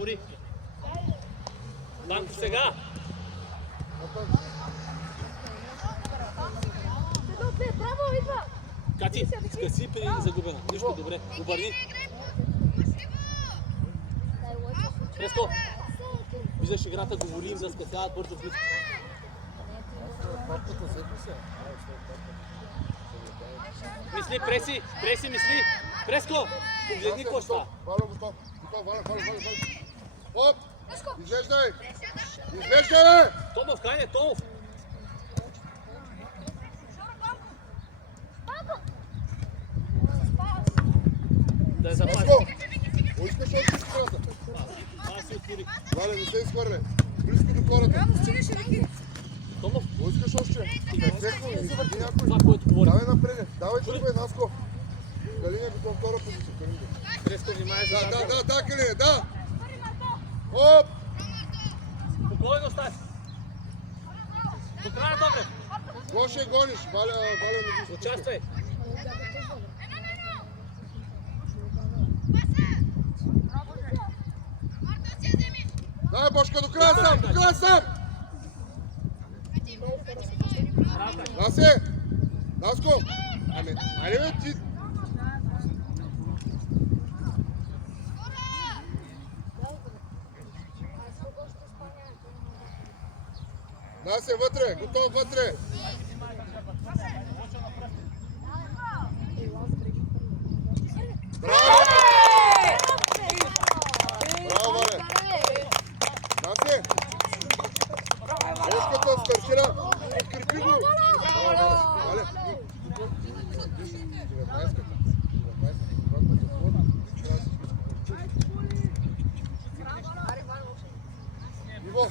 отвори. Данко сега. Браво, идва! Кати, скъси при загубена. Нищо, добре. Обърни. Преско. Виждаш играта, говорим, заскъсяват бързо близко. Мисли, преси, мисли. Преско, погледни какво става. Валя, готов. Оп! Изглеждай! Изглеждай! Томов, Ханя, Томов. Да запази. Поискаш още с хората. Това се отвори. Валя, не се изхвърля. Близко до хората. Томов. Поискаш още. Това, което говори. Давай напред. Давай тръгвай, Наско. Калин е готов втора позиция. Калин. Преско, внимай за Данко. Да, Калин, да. Оп! Спокойно остави. До края, Добре. Гоше гониш. Валя не ги Участвай. Дай, Бошка, до края сам! Насе! Наско! Ами, айде бе, ти! Насе, вътре! Готов вътре! Браво! Браво, Варе! Насе! Бошката стартира! Подкрепи го! Вале! 19-ката. Иво!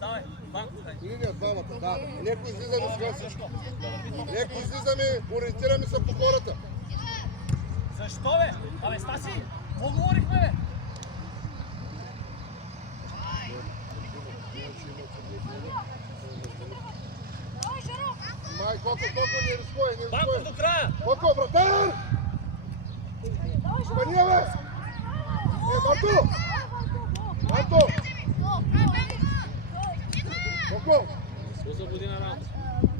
Давай, Банко. Линия двамата, да. Леко излизаме сега всичко. Леко излизаме, ориентираме се по хората. Защо, бе? Абе, Стаси, какво говорихме, бе? Май, Коко, не рискуй, Банков до края! Коко, братан! Спания, бе! Марто! Марто! Коко! Освободи на рамата.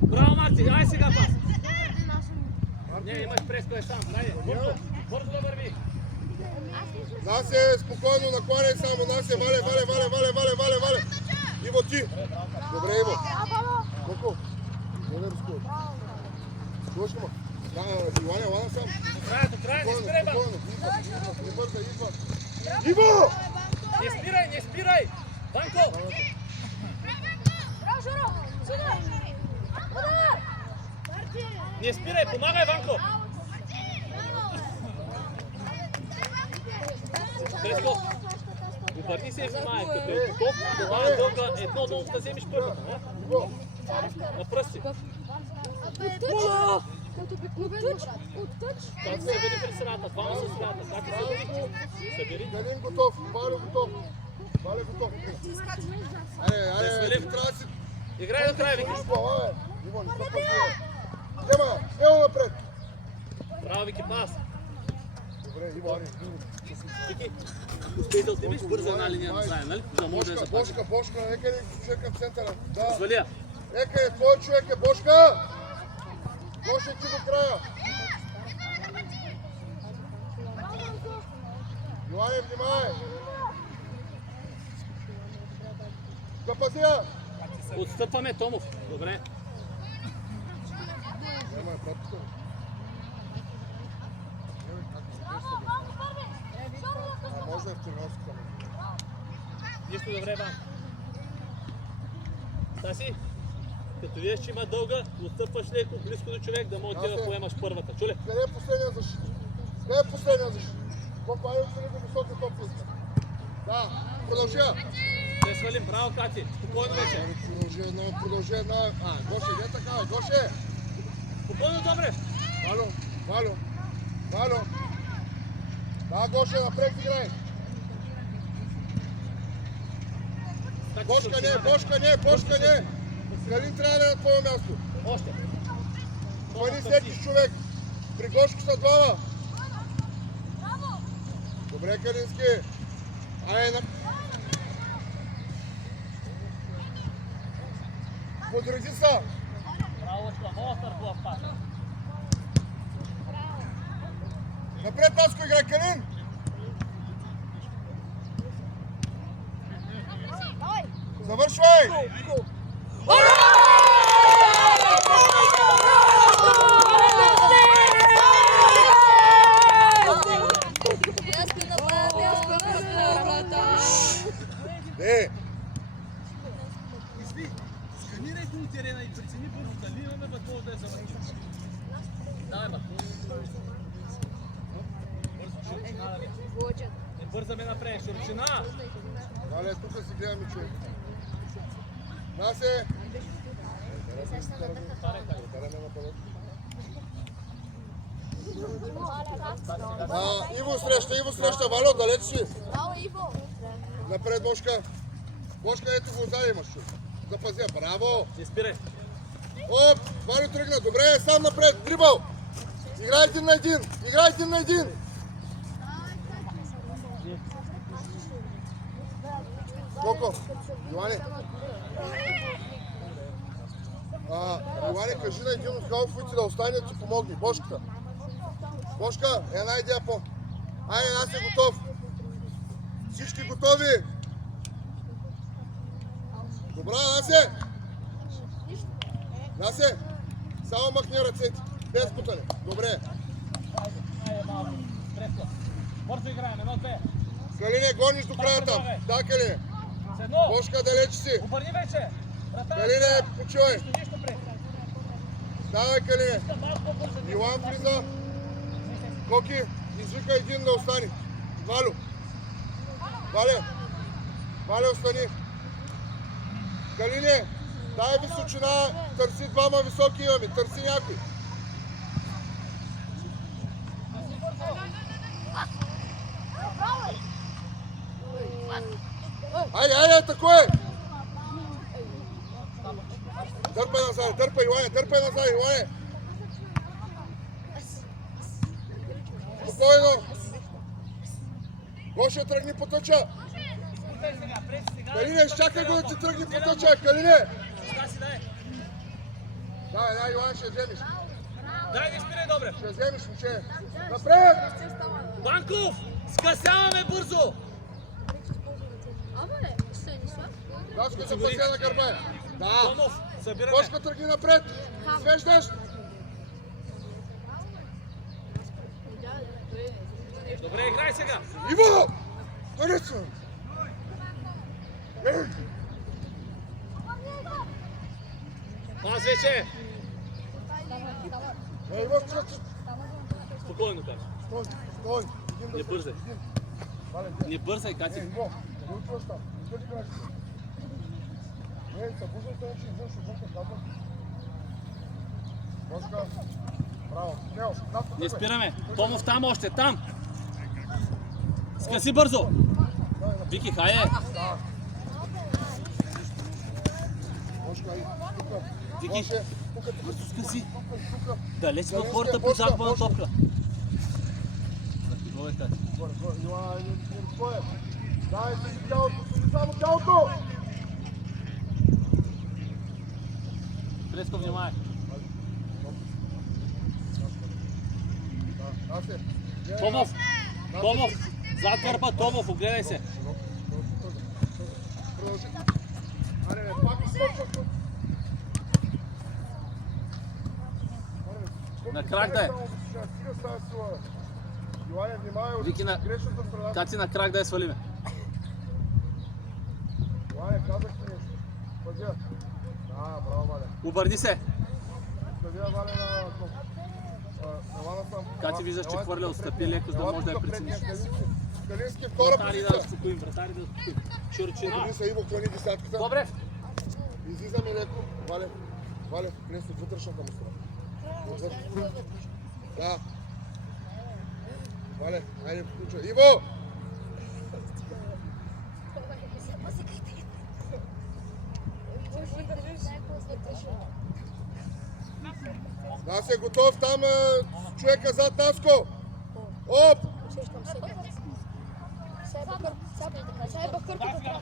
Браво, Марти! Ай сега пас! Не, имаш Преско е сам. Дай, бързо да върви. Насе, спокойно, накланяй само, Насе, вале! Иво, ти! Добре, Иво. Коко? Не рискуй. Слушай, ма. Да, Ивана сам. До края, не спирай, Банко. Не бързай, идва. Иво! Не спирай! Банко! Не спирай, помагай, Банко! Преско! Обърни се и внимай, като е готов, това е дълга, едно да вземеш първата, не? На пръсти. Как се събери при средата? Двама са средата. Как се събери? Събери. Галин готов, Вале готов. Аре, трябва да си... Играй до края, Вики. Иво, не се пъзва. Ема напред. Браво, Вики, пас. Добре, Иво, аре. Вики, успей да отивиш бързо една линия назаем, нали? За да може да запази. Бошка, нека е човека в центъра. Да. Свалия. Нека е, твой човек е Бошка. Гоше ти до края. Йоане, внимай. Запази я. Отстъпваме, Томов. Добре. Няма пратка. Може да е в тренировката. Нищо добре, Бан. Таси, като видиш, че има дълга, отстъпваш леко, близко до човек, да може да поемаш първата. Чуле? Къде е последния защит? Колко айде отстрани до висока топница? Да, продължа. Не свалим, браво, Кати. Спокойно вече. Продължи една. Гоше, не така, Гоше. Спокойно, добре. Валю. Да, Гоше, напред играй. Бошка не. Галин трябва да е на твое място. Още. Хвани всеки човек. При Гошко са двама. Добре, Калински. Подреди се! Браво, Лъчко, много стартува в паса. Напред, Таско, играй, Калин! Завършвай! Не! Сканирайте от терена и прецени бързо дали имаме възможност да я завършим. Давай, ба. Не бързаме напред, широчина! Валя, тук си гледаме, че... Насе! Иво среща, Валю, далеч си! Напред, Бошка! Бошка, ето го отзади имаш. Запазя, браво! Не спирай! Оп, Валю тръгна, добре, сам напред, дрибъл! Играй един на един! Колко? Йоане? Йоане, кажи на един от халфовите да остане да ти помогне. Бошката. Бошка, една идея по. Айде, аз е готов. Всички готови. Добра, Насе. Насе, само махни ръцете. Без бутане. Добре. Айде, малко. Пресно. Бързо играем, 1-2. Калине, гониш до края там. Да, Калине. С едно. Бошка, далеч си. Обърни вече. Калине, почувай. Нищо пред. Давай, Калине. Малко по-бързо. Илан влиза. Коки, извика един да остане. Валю. Вале, остани. Калине, дай височина, търси двама високи имаме, търси някой. Айде, атакуй! Дърпай назад, дърпай назад, Илане! Спокойно! Гоша, тръгни по тъча! Калине, изчакай го да ти тръгни по тъча, Калине! Дай, Илане, ще вземеш. Дай, не спирай, добре. Ще вземеш, момче. Напред! Банков, скъсяваме бързо. Дашко се пасе на гърба. Да. Томов, събираме. Бошка, тръгни напред. Свеждаш. Добре, играй сега. Иво! Тъница! Пас вече. Иво, Спокойно, Кати. стой. Не бързай. Не бързай, Кати. Иво, не отиваш там. Изгъди крачка. Събуждам се, че извън шубунка казвам. Бошка, браво. Не спираме. Томов там още, там. Скъси бързо. Вики, хайде. Бошка, тук. Вики, бързо скъси. Далеч Далеч в хората е, по Бошка, загуба на Бошка. топка. Горе, Кати. Дай си тялото, само тялото! Преско, внимай. Томов, зад гърба, Томов, огледай се. Продължи. Аре, пак източвах. На крак да е. Стига с тази сила. Йоане, внимай, Вики, на... грешната страна. Кати на крак да я свалиме. Йоане, казах ти нещо. Пъдя. Да, браво, Валя. Обърни се. Съдия, Валя, на Валя сам. Кати виждаш, че хвърля, отстъпи леко, за да може да я прецениш. Калински, втора Вратари да позиция. успокоим, вратари да успокоим. Широчина. Добри са, Иво, клани десятката. Добре. Излизаме леко. Валя, влез от вътрешната му страна. Да. Валя, айде включва. Иво! Да, си е готов там човека зад Наско. Оп!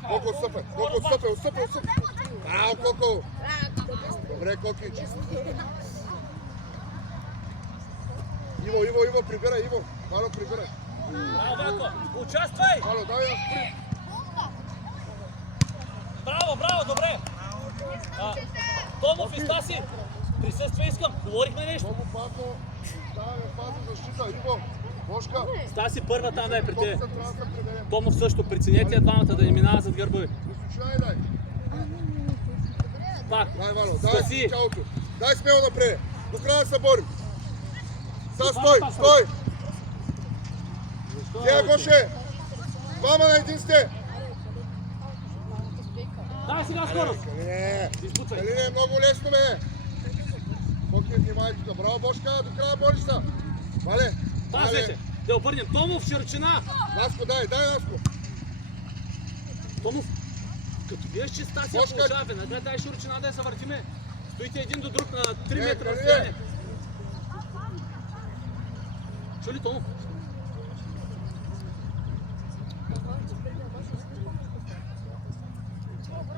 Колко отстъпя, отстъпя. Браво, Коко! Добре, Коки. Иво, прибирай, Иво. Мало прибирай. Браво, Вятко! Участвай! Мало, дай я спри. Браво, добре! Томов и Стаси, присъствай, искам. Говорихме нещо. Много падно. Даваме паза защита. Иво, Бошка. Стаси първа там да е при те. Топката трябва да се предаде. Томов също, преценете я двамата да не минава зад гърба ви. Изключай, дай. Пак. Дай, Вало, дай Стаси. цялото. Дай смело напред. До края да се борим. Сега стой! Тея Гоше! Двама на един сте! Дай сега скорост! Калине! Избутвай. Калине, много лесно бе! Коки, внимай тук. Браво, Бошка! До края бориш се! Вале! Пазвай се! Да обърнем. Томов, широчина! Наско, дай, Наско! Томов, като видиш, че Стасия Бошка. получава, веднага дай широчина да я се въртиме. Стоите един до друг на 3 Не, метра Калине. разстояние. Чули, Томов?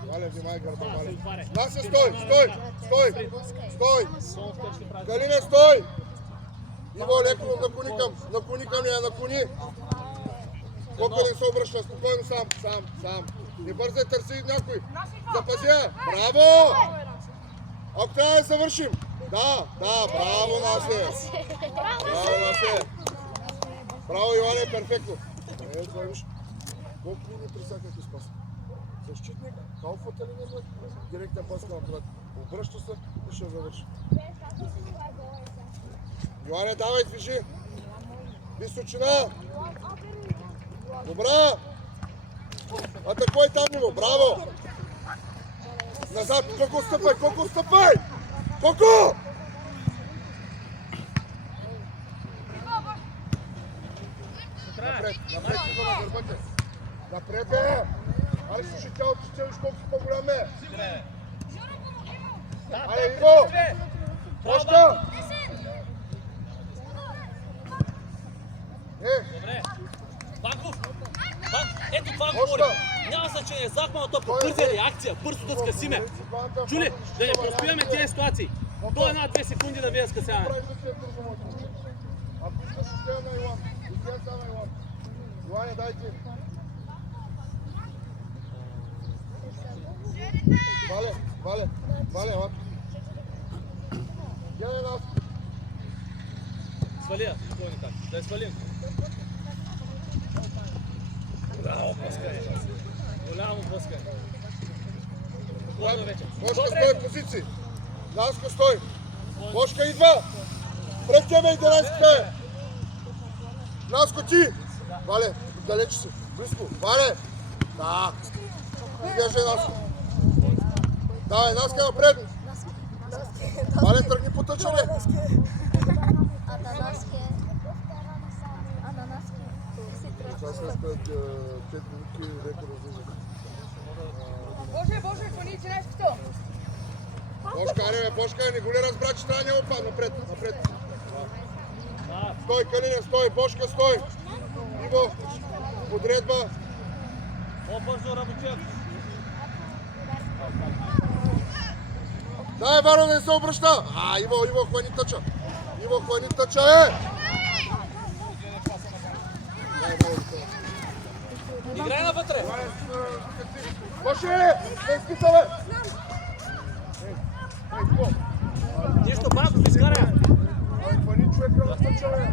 Вале, внимай гърба, Да, се Вале! отваря. Насе, стой! Стой! Томов къде ще прави? Калине, стой! Иво, леко наклони към нея, наклони! Колко не се обръща, спокойно сам. Не бързай, търси някой. Запази я! Браво! Ако трябва да завършим. Да, браво, Насе! Браво, Йоане, перфектно. Това виж. Колко линии присяках и спаса. Защитник, халфата линия, директен пас напред. Обръща се и ще завърши. Йоане, давай, движи. Височина. Добра. Атакуй там него. Браво. Назад. Коко, стъпай. Коко! Напред, идва на гърбата. Напред, бе. Ай, слушай тялото, че виж колко си по-голям е. Айде, Иво. Бошка. Добре. Банков! Ето това Още. говорим. Няма значение. Захмана топка. Бърза реакция. Бързо да скъсиме. Чули? Да не проспиваме тези ситуации. До 1-2 секунди да ви я скъсяваме. Ако искаш, ще на Иван. Изтия само Иван. Иване, дайте. Вале, лапи. Гледай нас. Свали я. Да я свалим. Браво, пускай. Голямо пускай. Хубаво вече. Бошка, стой в позиции. Наско, стой. Бошка идва. Пред тебе 11 е. Наско, ти. Вале, далече си. Близко. Вале. Да. Изглеждай, Наско. Давай, Наска напред. Вале, тръгни по тъчане. Това след 5 минути леко разлиза. Боже, какво ни че нещо? Бошка, аре, Бошка, не го ли разбра, че трябва няма пад? Напред. Стой, Калине, стой, Бошка, стой. Иво, подредба. По-бързо работят. Дай, Варо, да не се обръща. Иво, хвани тъча, е! Играй навътре. Боши, не изпита, бе! Нищо, Банков, изкарай. Хвани човека на тъча, бе!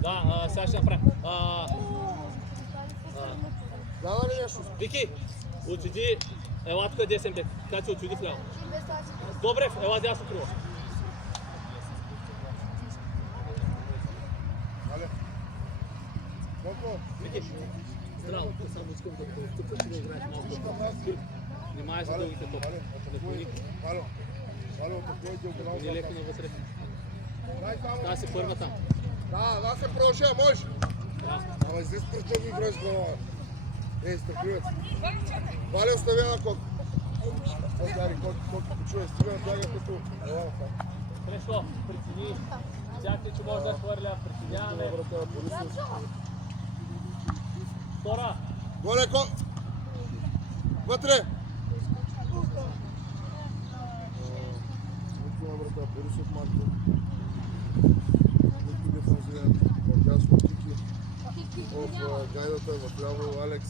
Да, сега ще направим. Дава ли нещо? Вики, отиди. Ела тук е десен бек. Така че отиди вляво. Добре, ела дясно крило. Вале. Колко? Вики, здраво. Само искам да постъпя, че да играеш малко. Внимай за дългите топи. Вале, отъпнете от Не леко навътре. Дай само. Тази си първа там. Да се продължава, можеш. Ама здесь пред ми играеш глава. Ей, стъпивец. Вале, оставя на код. Дари, код почуе, стига да бяга като... Прешло, прецени. Видяхте, че може да хвърля. Преценяваме. Втора. Горе, вътре. врата, Борисов Марко. Ники дефанзивен, отдясно Кики. В гайдата, в ляво Алекс.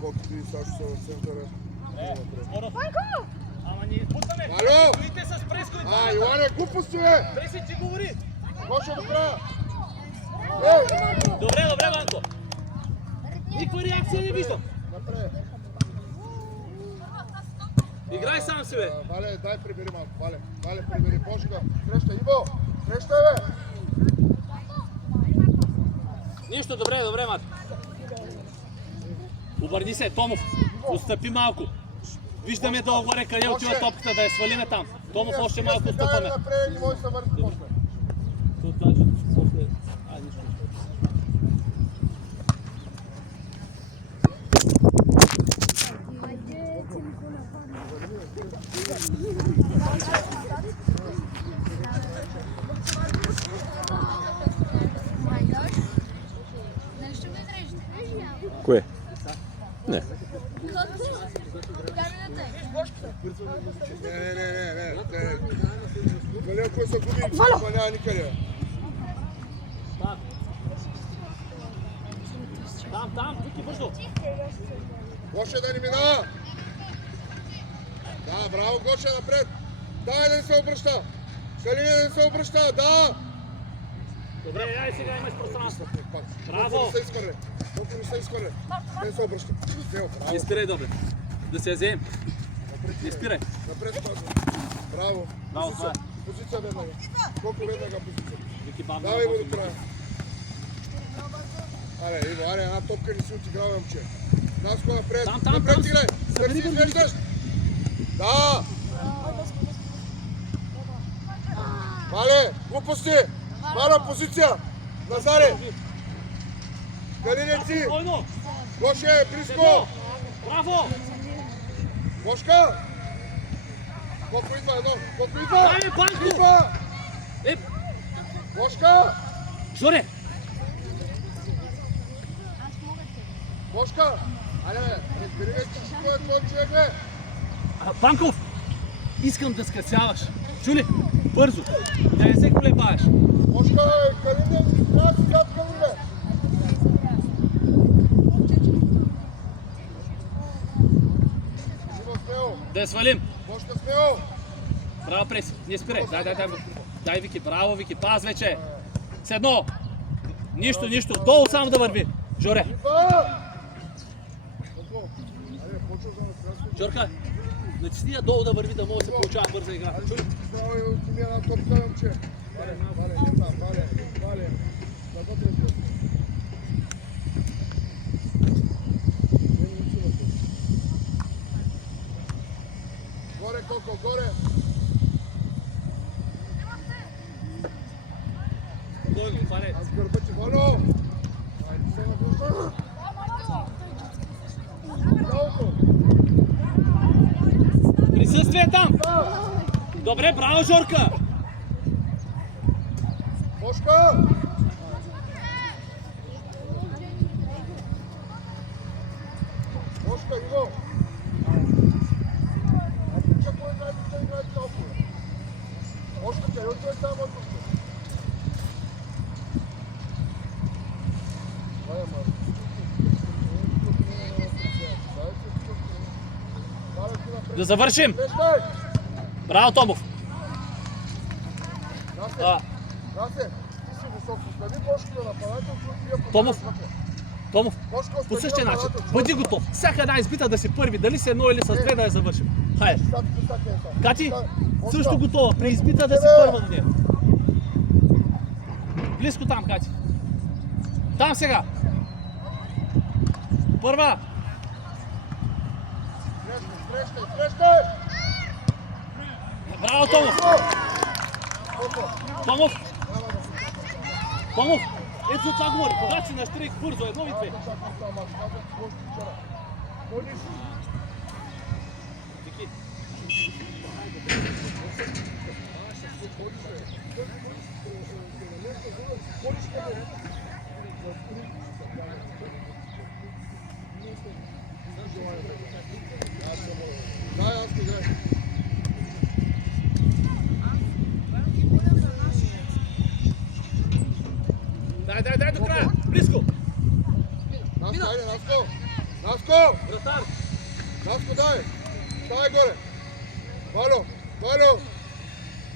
Колкото и Сашо са в центъра. Ама ни путаме. Ало! Стоите с преско. Йоане, глупости, бе! Преси ти говори. Гоша до края! Добре, Ванко. Никаква реакция не виждам. Напред! Играй сам си, бе. Вале, дай прибери малко, Вале, прибери, Бошка. Среща, Иво! Среща, бе! Нищо, добре, мат. Обърни се, Томов. Отстъпи малко. Виждаме долу горе къде отива топката, да я свалиме там. Томов още малко отстъпваме. Дай напред, не може да се върти после. Тут даже после... нищо. Кое? Не. Не. Дали ако се губи, това няма никъде. Там, Вики, бързо. Гоше да ни минава. Да, браво, Гоше, напред. Дай да не се обръща. Калиня да не се обръща, да. Добре, ай сега имаш пространство. Браво. Браво. Колко не се изхвърля. Не се обръща. Не спирай, добре. Да се я вземем. Не спирай. Напред, браво. Браво, това е. Позиция веднага. Колко веднага позиция? Вики, бавно. Давай го до края. Аре, една топка не си отиграва, момче. Наско напред. Там. Напред играй. Търси, изглеждаш. Да. Вале, глупости. Валя позиция. Назаре. Калинеци. Спокойно. Гоше, близко. Браво. Бошка. Колко идва едно? Колко идва? Дай, Банко. Идва. Е, Бошка. Жоре. Бошка. Айде, бе. Разбери вече, че той е твой човек, бе. Панков, искам да скъсяваш. Чули? Бързо. Да не се колебаеш. Бошка, бе. Калиня, трябва да си зад Калин, бе. Има смело. Да я свалим. Бошка смело. Браво, преси. Не спирай. Дай, Вики. Браво, Вики. Паз вече. С едно. Нищо. Долу само да върви. Жоре. Идва. Колко? Айде, почва за накраско. Жорка, натисни я долу да върви, да може да се получава бърза игра. Чули? Смело и от ми една топка, момче. Вале, не там, Вале. Навътре си. Горе, Коко, горе! Спокойно, това не е. Аз гърба ти, Вало! Айде се наблъжа! Цялото! Присъствие там! Добре, браво, Жорка! Бошка! Бошка, Иво! Какво е играе толкова? Още къде отиваш там от тук? Да завършим! Браво, Томов! Расе, ти си висок, постави Бошко на нападател, който Томов, по същия начин. Бъди готов. Всяка една избита да си първи, дали с едно или с две да я завършим. Хайде. Кати, също готова. При избита да си първа до нея. Близко там, Кати. Там сега. Първа. Срещай! Браво, Томов! Ето за това говори. Когато си на штрик, бързо, едно и две. Вики. Дай до края! Близко! Наско, айде, Наско! Наско! Вратар! Наско, дай! Ставай горе! Валю! Валю!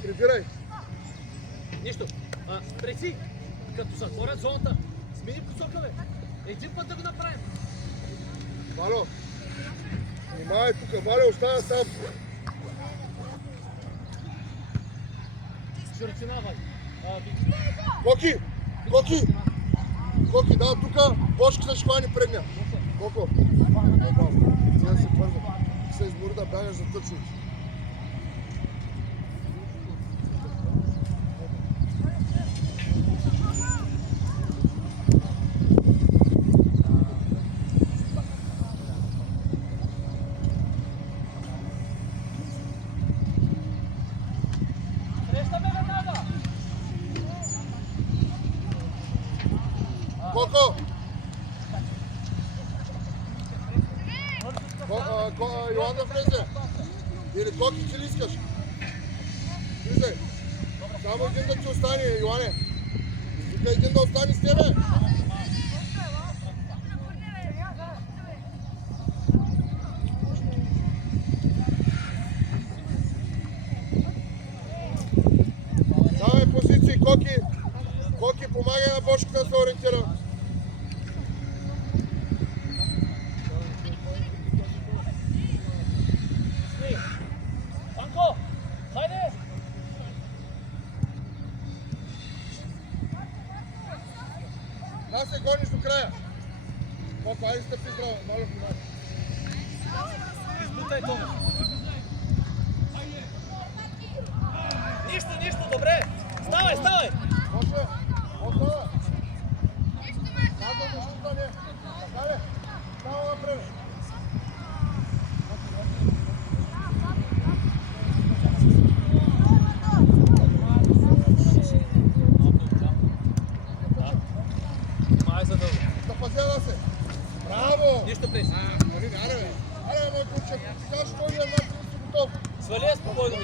Прибирай! Нищо. Преси, като затворят зоната, смени посока, бе. Един път да го направим. Валю! Внимавай тук, Валю, остана сам! Широчина, Вали. Коки! Коки! Коки, да, тук Бошката ще хвани предния. Коко? Сега се бърза. Се избори да бягаш за тъчовете. Коко! Йоан да влезе. Или Коки, ти ли искаш? Влизай. Само един да ти остане, Йоане. Тук един да остане с тебе. Давай позиции, Коки. Коки, помагай на Бошката да се ориентира. Панко! Хайде! Да се гониш до края. Коко, айде стъпи здраво. Моля, внимай. Избутай Томас. Нищо, добре! Ставай! Може? Остава. Казвам защита, не. Така ли? Става напред. Запазя да се. Браво! Нищо преси. Аре, мой кучек. Ти кажеш, кой е една си готов. Свали я спокойно.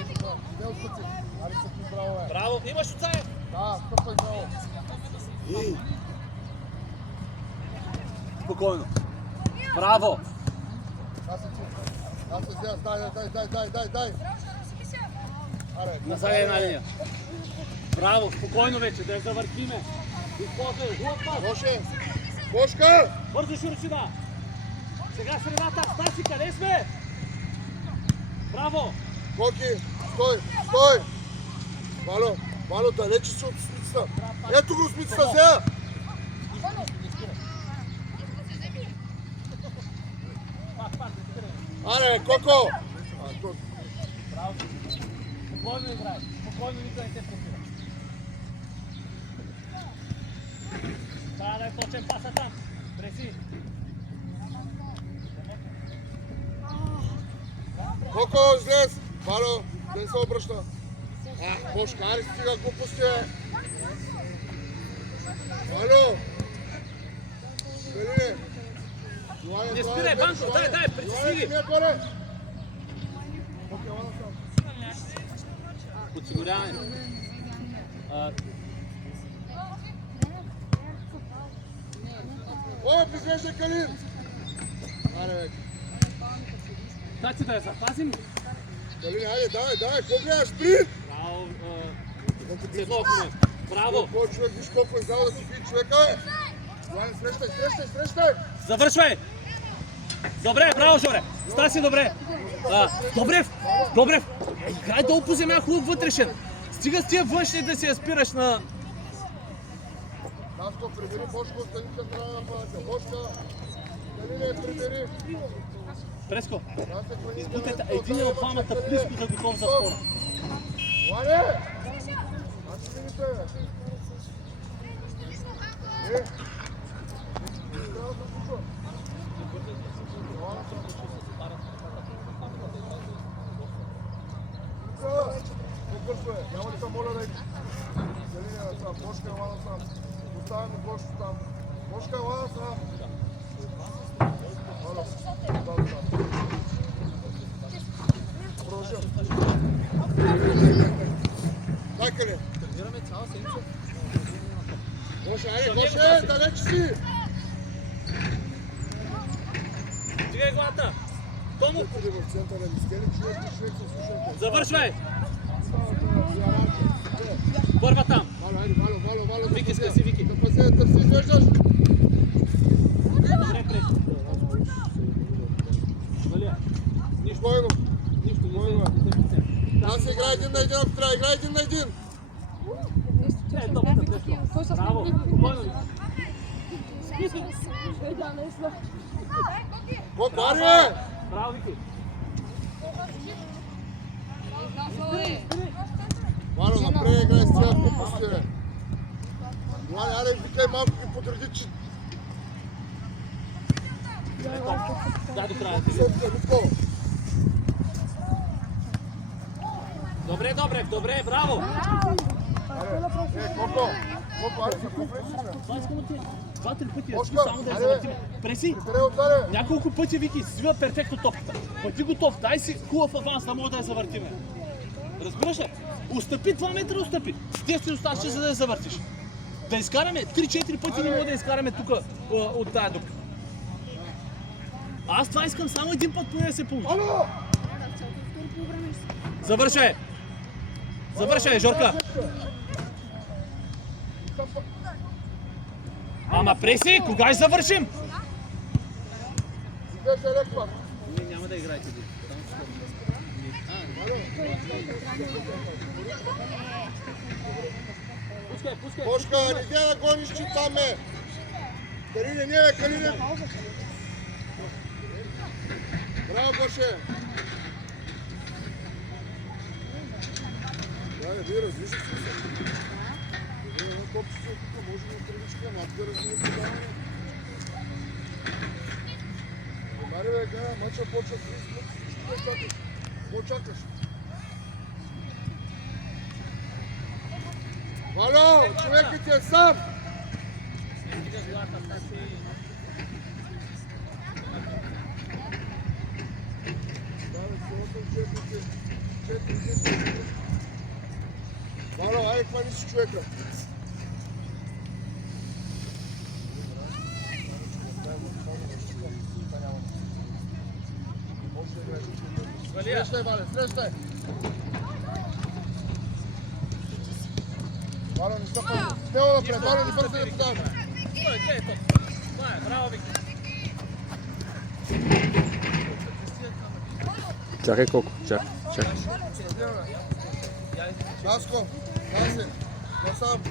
Де отстъпи. Аре, стъпи здраво, бе. Браво! Имаш отцая! Да, стъпай здраво. Спокойно. Браво! Да се чу. Да се взя. Дай. Аре, Назад една линия. Браво! Спокойно вече, да я завъртиме. Използвай, хубав пас! Боше! Бошка! Бързо широчина! Сега средата! Стаси, къде сме? Браво! Коки, стой! Вало, далече си от смицата. Ето го смицата сега! Аре, Коко! Браво! Спокойно играй! Спокойно никой не те пресира. Трябва да е точен паса там. Преси! Коко, излез! Вало, да не се обръща. Бошка, аре стига глупости, бе! Вало! Галине! Не спирай, Банко, дай, притисни ги! Не горе! Подсигуряване. О, изглежда Калин! Аре, бе! Как си да я запазим? Калин, айде, давай, какво гледаш? Спринт! Браво, едно кме. Браво! Кой човек, виж колко е зал да си бие човека, бе! Йоане, срещай! Завършвай! Добре, браво, Жоре! Стаси, добре! Добрев! Играй долу по земя, хубав вътрешен! Стига с тия външни да си я спираш на... Наско, прибери Бошко, остани към края на нападателя. Бошка, Галине, прибери. Преско, Да се хвани. избутайте един от двамата близко да готов за спора. Йоане! Аз ще мините, бе. Трябва да се случва. По-бързо е. Няма ли са моля да идиш? Галине, сам. Бошка, елана сам. Оставяме Бошко там. Бошка, елана сам. Моля. Продължа. Дай, Калин. Тренираме цяла седмица. Гоше, айде, Гоше! си! Дигай главата! Тому! Отиде в центъра, не скели човек се слушайте. Завършвай! Първа там! Вало, айде, Вало, Вики, скъси, Вики! да пазе, търси, изглеждаш! Добре, преш! Спойно! Нищо, Спойно! Аз играй един на един, ако трябва, играй един на един! Браво! Спокойно! Колко, аре! Браво, Вики! Вало, напред играй с цяла глупости, бе! Вали, аре, викай малко ги подреди, че... Дай до края. Сетка, Митко! Добре, браво! Колко, аре, за какво пресихме? Това искам да ти... 2-3 пъти, Бошка, само да я айде. завъртим. Преси! Къде отдаде? Няколко пъти, Вики, свива перфектно топката. Бъди готов, дай си хубав аванс, да може да я завъртиме. Разбираш ли? Отстъпи 2 метра, отстъпи. Ти си оставаш, за да я завъртиш. Да изкараме 3-4 пъти, не мога да изкараме тук от тая дупка. Аз това искам само един път поне да се получи. Ало! Завършай! Завършай, Жорка! Ама преси, кога ще завършим? Беше леква. Няма да играете. Пускай. Бошка, не гледа да гониш, че там е. Калине, не бе, Калине. Браво, Гоше. Да, вие различни сте се. Добре, едно копче се тук, може да тревичка, ама да различни подаване. Мари, бе, гледа, мача почва 30 минути, всичко да чакаш. Какво чакаш? Вало, човекът ти е сам! Вало, айде, хвани си човека. Срещай, Вале, срещай! Вало, не стъпай! Смело напред, Вало, не бързай да подаваме! Браво, Вики! Чакай колко, чакай. Наско, наси, насам.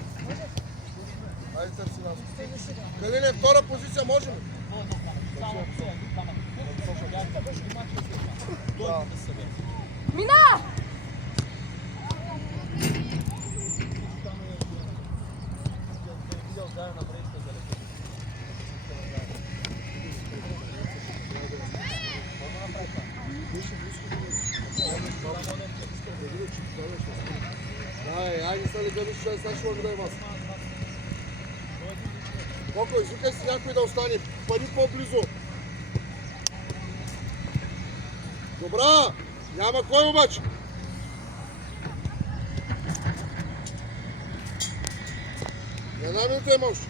Айде търси Наско. Калине, втора позиция можем ли? Мина! Айде са ли гъниш, че сега ще го дай вас. Колко, извикай си някой да остане, пари по-близо. Добра, няма кой обаче. Една минута има още.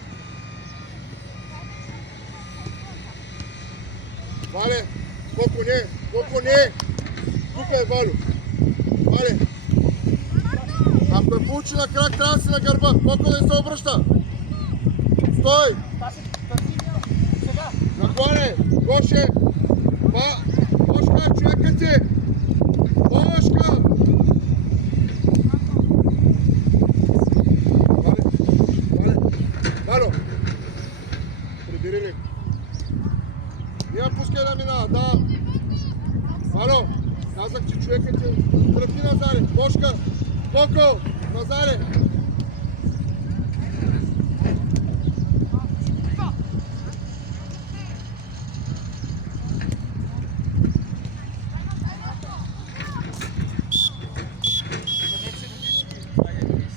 Вале, колко не. Тук е Валю. Вале. Ако е получи на крак, трябва да си на гърба. Колко да се обръща. Стой! Нагоре! Гоше! Бошка, човека ти! Бошка! Вало! Прибери ли? Я пускай да минава, да! Вало! Казах, че човека ти тръпи назаре! Бошка! Коко! Назаре!